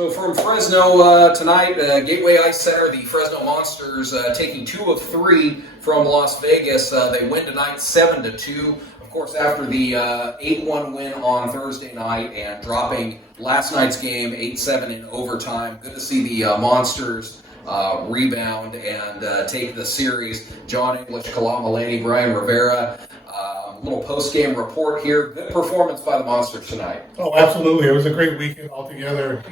So from Fresno tonight, Gateway Ice Center, the Fresno Monsters taking 2 of 3 from Las Vegas. They win tonight 7-2. Of course, after the 8-1 win on Thursday night and dropping last night's game 8-7 in overtime. Good to see the Monsters rebound and take the series. John English, Kalam Mulaney, Brian Rivera. Little post-game report here. Good performance by the Monsters tonight. Oh, absolutely. It was a great weekend altogether.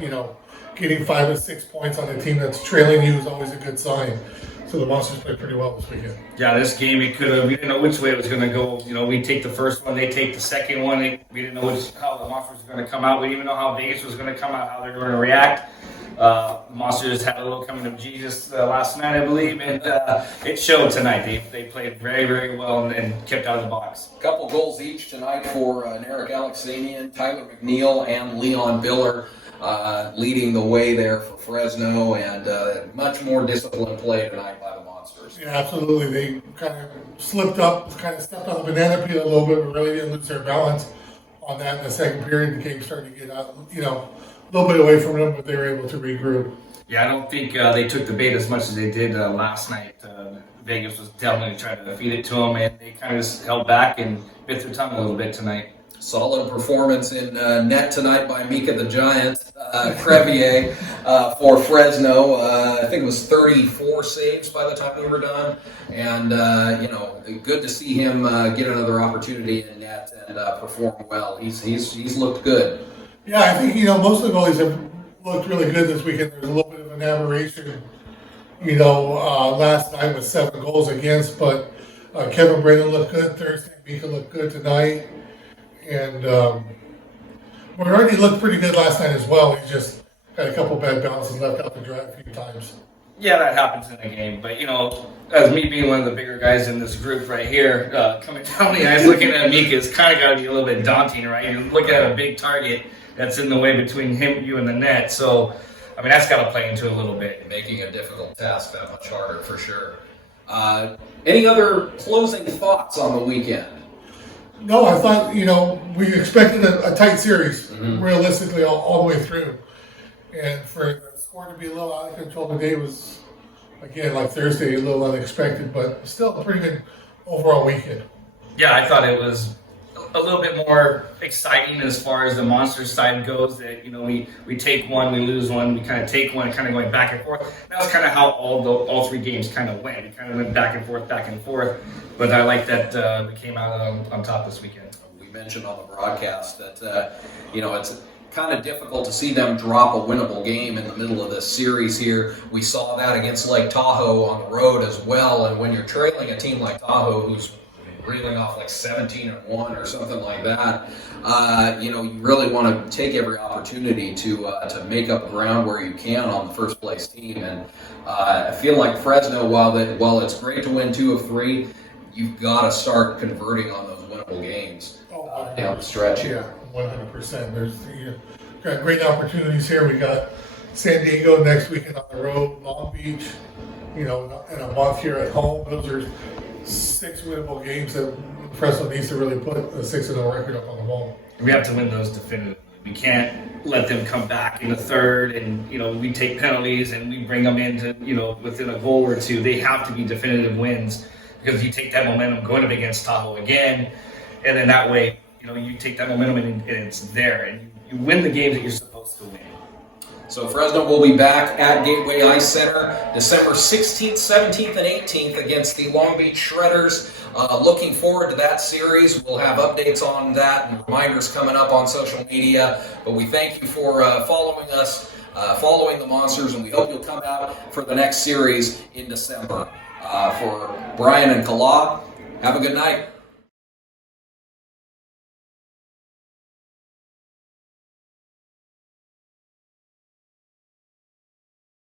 Getting 5 and 6 points on a team that's trailing you is always a good sign. So the Monsters played pretty well this weekend. Yeah, this game, we didn't know which way it was going to go. We take the first one, they take the second one. We didn't know how the Monsters were going to come out. We didn't even know how Vegas was going to come out, how they're going to react. The Monsters had a little coming of Jesus last night, I believe, and it showed tonight. They played very, very well and kept out of the box. A couple goals each tonight for Narek Alexanian, Tyler McNeil, and Leon Biller leading the way there for Fresno, and much more disciplined play tonight by the Monsters. Yeah, absolutely. They kind of slipped up, kind of stepped on the banana peel a little bit, but really didn't lose their balance on that in the second period. The game started to get out, a little bit away from them, but they were able to regroup. Yeah, I don't think they took the bait as much as they did last night. Vegas was definitely trying to feed it to them, and they kind of just held back and bit their tongue a little bit tonight. Solid performance in net tonight by Mika the Giant, Crevier for Fresno. I think it was 34 saves by the time we were done. And, good to see him get another opportunity in net and perform well. He's looked good. Yeah, I think, most of the goalies have looked really good this weekend. There's a little bit of an aberration, last night with 7 goals against, but Kevin Brennan looked good Thursday. Mika looked good tonight. And Moriarty looked pretty good last night as well. He just had a couple bad bounces, left out the drive a few times. Yeah, that happens in a game. But, as me being one of the bigger guys in this group right here, coming down the ice, looking at Mika, it's kind of got to be a little bit daunting, right? You're looking at a big target that's in the way between you and the net. So, that's got to play into a little bit. Making a difficult task that much harder, for sure. Any other closing thoughts on the weekend? No, I thought, we expected a tight series, realistically, all the way through. And for the score to be a little out of control today was, again, like Thursday, a little unexpected, but still a pretty good overall weekend. Yeah, I thought it was a little bit more exciting as far as the Monsters side goes. That we take one, we lose one, we kind of take one, kind of going back and forth. That was kind of how all 3 games kind of went. It kind of went back and forth. But I like that we came out on top this weekend. We mentioned on the broadcast that it's kind of difficult to see them drop a winnable game in the middle of this series here. We saw that against Lake Tahoe on the road as well. And when you're trailing a team like Tahoe, who's reeling off like 17-1 or something like that, you really want to take every opportunity to make up ground where you can on the first place team. And I feel like Fresno, while it's great to win 2 of 3, you've got to start converting on those winnable games down the stretch here. 100%. There's got great opportunities here. We got San Diego next weekend on the road, Long Beach, and a month here at home. Those are 6 winnable games that Fresno needs to really put a 6-0 record up on the wall. We have to win those definitively. We can't let them come back in the third and, we take penalties and we bring them into, within a goal or 2. They have to be definitive wins, because if you take that momentum going up against Tahoe again, and then that way, you take that momentum and it's there, and you win the games that you're supposed to win. So Fresno will be back at Gateway Ice Center December 16th, 17th, and 18th against the Long Beach Shredders. Looking forward to that series. We'll have updates on that and reminders coming up on social media. But we thank you for following us, following the Monsters, and we hope you'll come out for the next series in December. For Brian and Kala, have a good night.